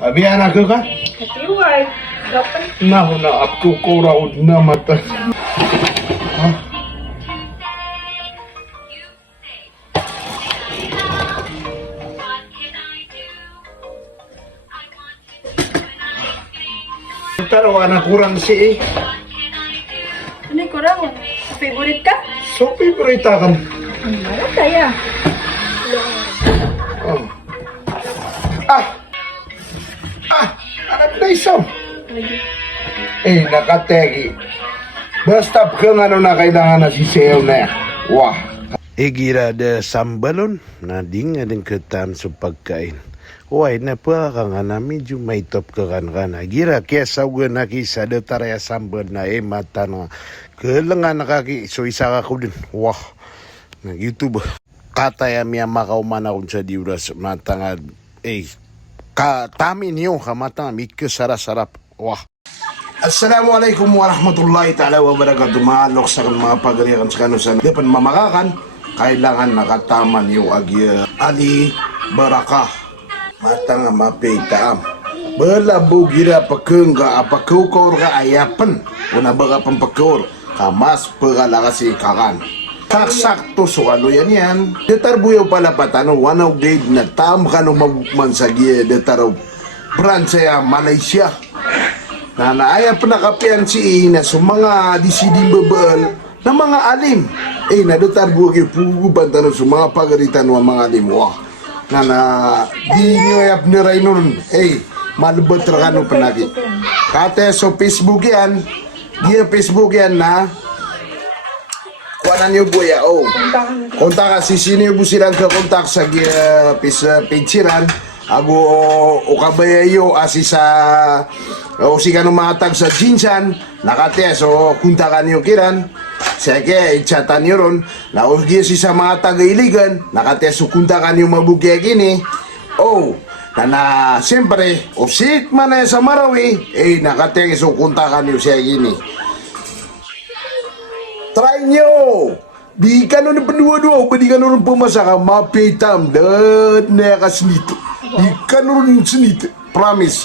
Abi anak ka? Katiway. Dapat Na apko ko raud na mata. Pero wala kurang si ano yung kurang? Favorite ka? So favorite kan. Ano kaya? Oh. Anak na isaw. Nakategi. Basta kung ano na kailangan na si Seo na yan. Wah. Gira de sambalon na ding ading ketan sa pagkain. Why na pa ka nga na medyo may top ka kan. Gira kaya sa na kisa de taraya sambal na mata na kailangan nakaki. So isa ka ko din. Wah. Na YouTube. Kataya miya makaumana kung sa diuras matangad. Katamin niyo kamata mikyo sarap. Wah. Assalamualaikum warahmatullahi ta'ala wabarakatuh. Maalok sa mga pagariakan sa kanusan. Di pa mamakakan, kailangan nakataman yung ali barakah. Matang mapitaam. Balabu gira pakengga apakukor ka ayapan. Una baga pampakor. Kamas pagala kasi kakan. Sakto so ano yan. Detarbuyo pala patano. Wanaw gate na tam ka nung magukman sa giya. Detaraw branch sa Malaysia. Na naaya pa nakapian si na sa mga disiding babal na mga alim. Nadutar buwag puguban tanong sa mga pagaritan ng mga alim. Wah. Na di nyo ayap ni Raynon. Malubot rakano panagi. Kate so Facebook yan. Gia Facebook yan na kuanan nyo buya. Kontak ka si sino yung busilang kakontak sa gia pinsiran. Ago o kabayayo asi sa o si kanong matag sa jinsan nakates o kuntakan nyo kiran seke ichatan nyo ron na o si sa mga taga-iligan nakates o kuntakan nyo mabugya gini na siyempre o sik man na sa Marawi nakates o kuntakan nyo siya gini try nyo. Di ka nun pandua-dua, di ka nun pumasaka, mapitam, dan nakasinito. Di ka nun sinito, promise.